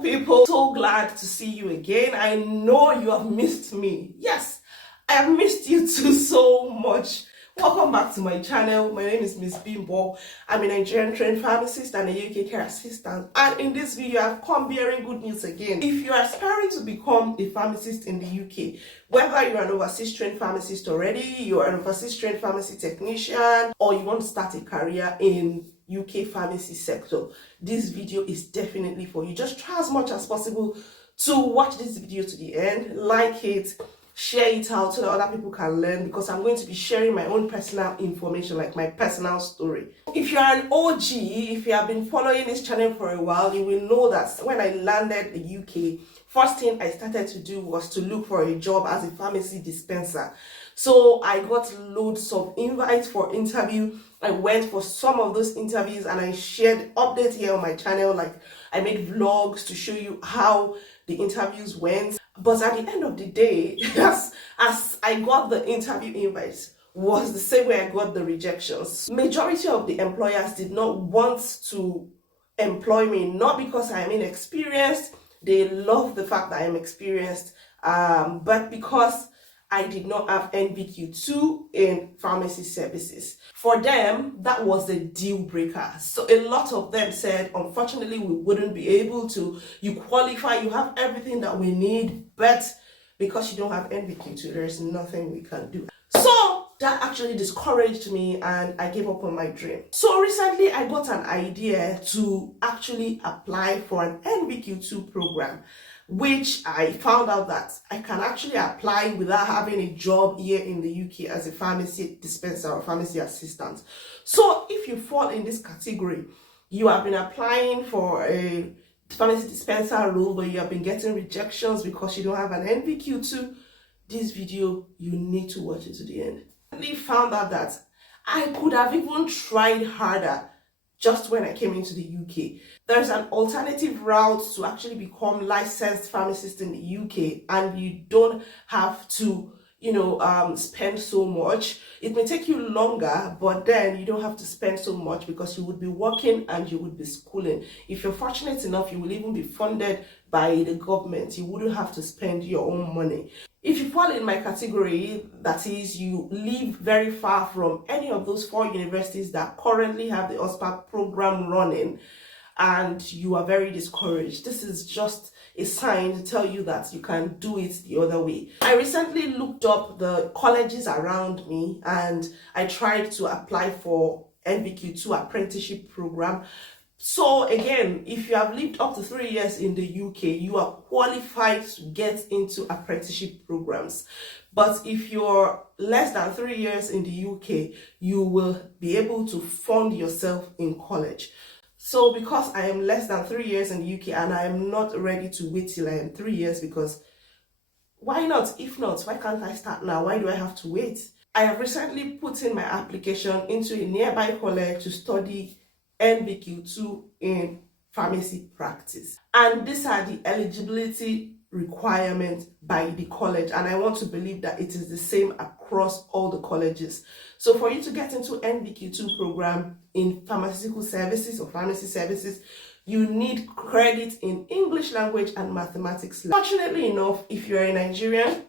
beautiful people, so glad to see you again. I know you have missed me. Yes, I have missed you too so much. Welcome back to my channel. My name is Miss Bimbo. I'm a Nigerian trained pharmacist and a UK care assistant, and in this video I've come bearing good news again. If you are aspiring to become a pharmacist in the UK, whether you're an overseas trained pharmacist already, you're an overseas trained pharmacy technician, or you want to start a career in UK pharmacy sector, this video is definitely for you. Just try as much as possible to watch this video to the end, like it, share it out so that other people can learn, because I'm going to be sharing my own personal information, like my personal story. If you're an OG, if you have been following this channel for a while, you will know that when I landed the UK, first thing I started to do was to look for a job as a pharmacy dispenser. So I got loads of invites for interview. I went for some of those interviews and I shared updates here on my channel. Like, I made vlogs to show you how the interviews went. But at the end of the day, as I got the interview invites, was the same way I got the rejections. Majority of the employers did not want to employ me, not because I am inexperienced. They love the fact that I am experienced, but because I did not have NVQ2 in pharmacy services. For them, that was a deal breaker. So a lot of them said, unfortunately, we wouldn't be able to. You qualify, you have everything that we need, but because you don't have NVQ2, there's nothing we can do. So that actually discouraged me and I gave up on my dream. So recently I got an idea to actually apply for an NVQ2 program, which I found out that I can actually apply without having a job here in the UK as a pharmacy dispenser or pharmacy assistant. So if you fall in this category, you have been applying for a pharmacy dispenser role, but you have been getting rejections because you don't have an NVQ2, this video, you need to watch it to the end. I found out that I could have even tried harder just when I came into the UK. There's an alternative route to actually become licensed pharmacist in the UK, and you don't have to, spend so much. It may take you longer, but then you don't have to spend so much because you would be working and you would be schooling. If you're fortunate enough, you will even be funded by the government. You wouldn't have to spend your own money. If you fall in my category, that is, you live very far from any of those 4 universities that currently have the OSPAC program running, and you are very discouraged, this is just a sign to tell you that you can do it the other way. I recently looked up the colleges around me and I tried to apply for NVQ2 apprenticeship program. So again, if you have lived up to 3 years in the UK, you are qualified to get into apprenticeship programs. But if you're less than 3 years in the UK, you will be able to fund yourself in college. So because I am less than 3 years in the UK and I am not ready to wait till I am 3 years, because why not? If not, why can't I start now? Why do I have to wait? I have recently put in my application into a nearby college to study NVQ2 in pharmacy practice, and these are the eligibility requirements by the college, and I want to believe that it is the same across all the colleges. So for you to get into NVQ2 program in pharmaceutical services or pharmacy services, you need credit in English language and mathematics. Fortunately enough, if you're a Nigerian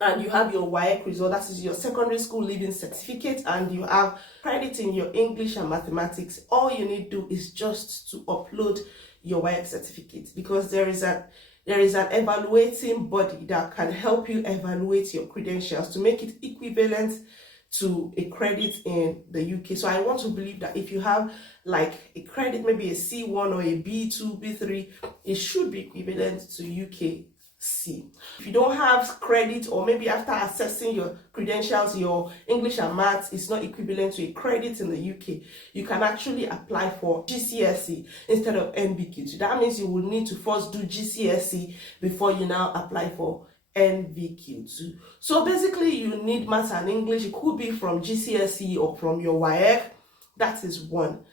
and you have your WAEC result, that is your secondary school leaving certificate, and you have credit in your English and mathematics, all you need to do is just to upload your WAEC certificate, because there is an evaluating body that can help you evaluate your credentials to make it equivalent to a credit in the UK. So I want to believe that if you have like a credit, maybe a C1 or a B2, B3, it should be equivalent to UK C. If you don't have credit, or maybe after assessing your credentials, your English and maths is not equivalent to a credit in the UK, you can actually apply for GCSE instead of NVQ2. That means you will need to first do GCSE before you now apply for NVQ2. So basically you need maths and English. It could be from GCSE or from your WAEC. That is one.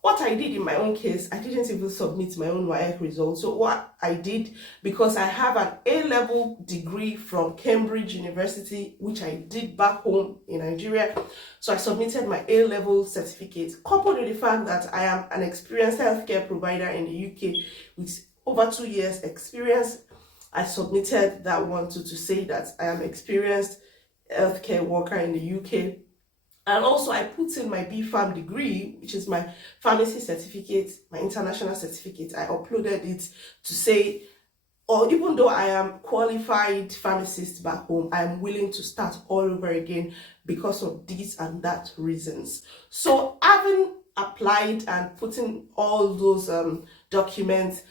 What I did in my own case, I didn't even submit my own WAEC results. So what I did, because I have an A-level degree from Cambridge University, which I did back home in Nigeria, so I submitted my A-level certificate, coupled with the fact that I am an experienced healthcare provider in the UK with over over 2 years experience. I submitted that one to say that I am experienced healthcare worker in the UK. And also I put in my BPharm degree, which is my pharmacy certificate, my international certificate. I uploaded it to say, or even though I am qualified pharmacist back home, I'm willing to start all over again because of this and that reasons. So having applied and put in all those documents,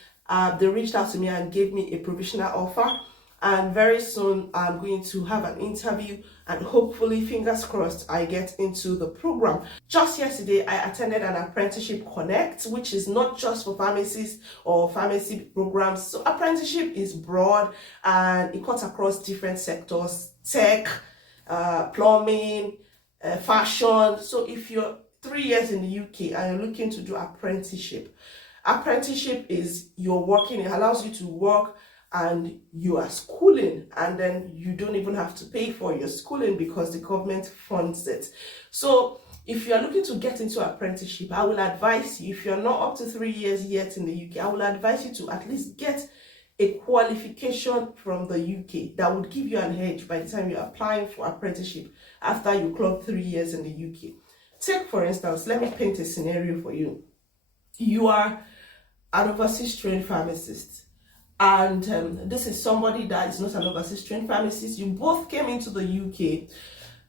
they reached out to me and gave me a provisional offer. And very soon I'm going to have an interview, and hopefully, fingers crossed, I get into the program. Just yesterday, I attended an Apprenticeship Connect, which is not just for pharmacists or pharmacy programs. So apprenticeship is broad and it cuts across different sectors: tech, plumbing, fashion. So if you're 3 years in the UK and you're looking to do apprenticeship is you're working, it allows you to work and you are schooling, and then you don't even have to pay for your schooling because the government funds it. So if you are looking to get into apprenticeship, I will advise you, if you're not up to 3 years yet in the UK, I will advise you to at least get a qualification from the UK that would give you an edge by the time you're applying for apprenticeship after you clock 3 years in the UK. Take, for instance, let me paint a scenario for you. You are an overseas trained pharmacist, and this is somebody that is not an overseas trained pharmacist. You both came into the UK.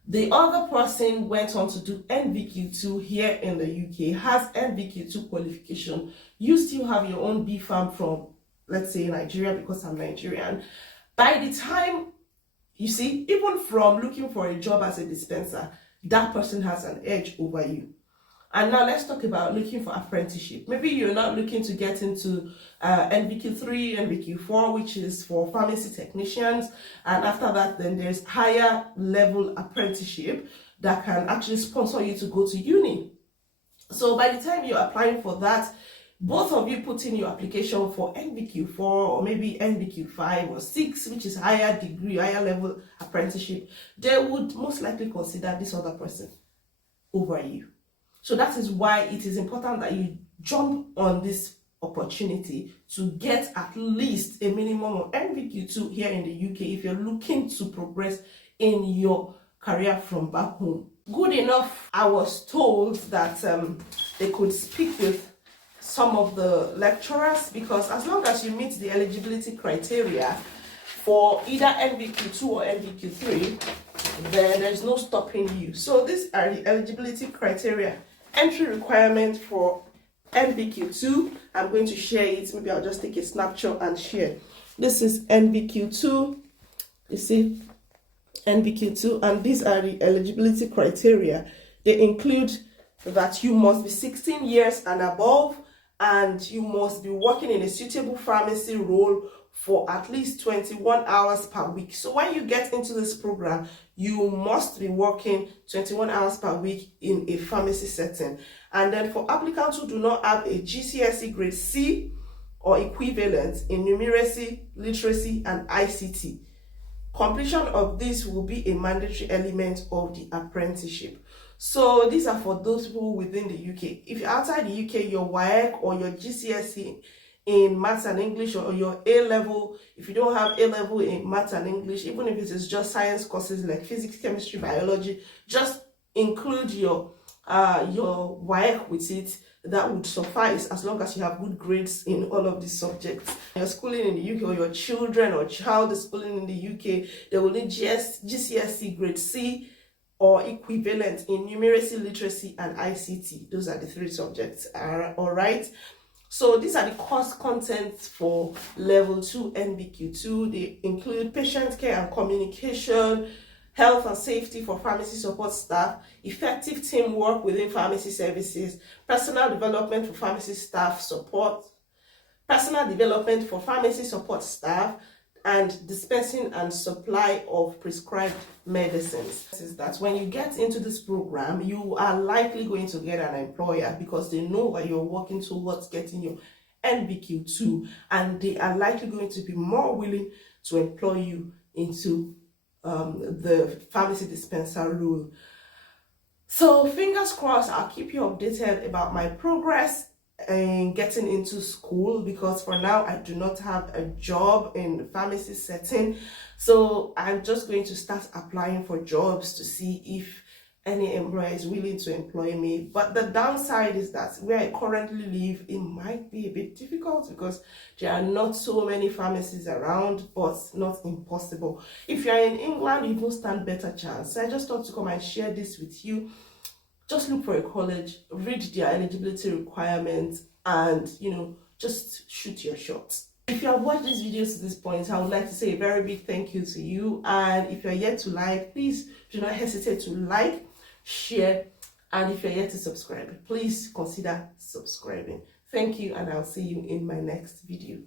The other person went on to do NVQ2 here in the UK, has NVQ2 qualification. You still have your own BPharm from, let's say, Nigeria, because I'm Nigerian. By the time, you see, even from looking for a job as a dispenser, that person has an edge over you. And now let's talk about looking for apprenticeship. Maybe you're not looking to get into NVQ3, NVQ4, which is for pharmacy technicians. And after that, then there's higher level apprenticeship that can actually sponsor you to go to uni. So by the time you're applying for that, both of you put in your application for NVQ4 or maybe NVQ5 or 6, which is higher degree, higher level apprenticeship. They would most likely consider this other person over you. So that is why it is important that you jump on this opportunity to get at least a minimum of NVQ2 here in the UK if you're looking to progress in your career from back home. Good enough, I was told that they could speak with some of the lecturers, because as long as you meet the eligibility criteria for either NVQ2 or NVQ3, then there's no stopping you. So these are the eligibility criteria. Entry requirement for NVQ2. I'm going to share it. Maybe I'll just take a snapshot and share. This is NVQ2. You see, NVQ2, and these are the eligibility criteria. They include that you must be 16 years and above, and you must be working in a suitable pharmacy role for at least 21 hours per week. So when you get into this program, you must be working 21 hours per week in a pharmacy setting. And then for applicants who do not have a GCSE grade C or equivalent in numeracy, literacy, and ICT, completion of this will be a mandatory element of the apprenticeship. So these are for those people within the UK. If you're outside the UK, your WAEC or your GCSE in maths and English, or your A-level, if you don't have A-level in maths and English, even if it is just science courses like physics, chemistry, biology, just include your WAEC with it. That would suffice as long as you have good grades in all of these subjects. You're schooling in the UK, or your children or child is schooling in the UK, they will need GCSE grade C or equivalent in numeracy, literacy, and ICT. Those are the 3 subjects. All right. So these are the course contents for level 2 NVQ2. They include patient care and communication, health and safety for pharmacy support staff, effective teamwork within pharmacy services, personal development for pharmacy staff support, personal development for pharmacy support staff, and dispensing and supply of prescribed medicines. Is that when you get into this program, you are likely going to get an employer because they know that you're working towards getting your NVQ2, and they are likely going to be more willing to employ you into the pharmacy dispenser role. So fingers crossed, I'll keep you updated about my progress. in getting into school, because for now I do not have a job in the pharmacy setting. So I'm just going to start applying for jobs to see if any employer is willing to employ me. But the downside is that where I currently live, it might be a bit difficult because there are not so many pharmacies around, but not impossible. If you're in England, you will stand better chance. So I just thought to come and share this with you. Just look for a college, read their eligibility requirements, and just shoot your shot. If you have watched these videos to this point, I would like to say a very big thank you to you. And if you're yet to like, please do not hesitate to like, share, and if you're yet to subscribe, please consider subscribing. Thank you, and I'll see you in my next video.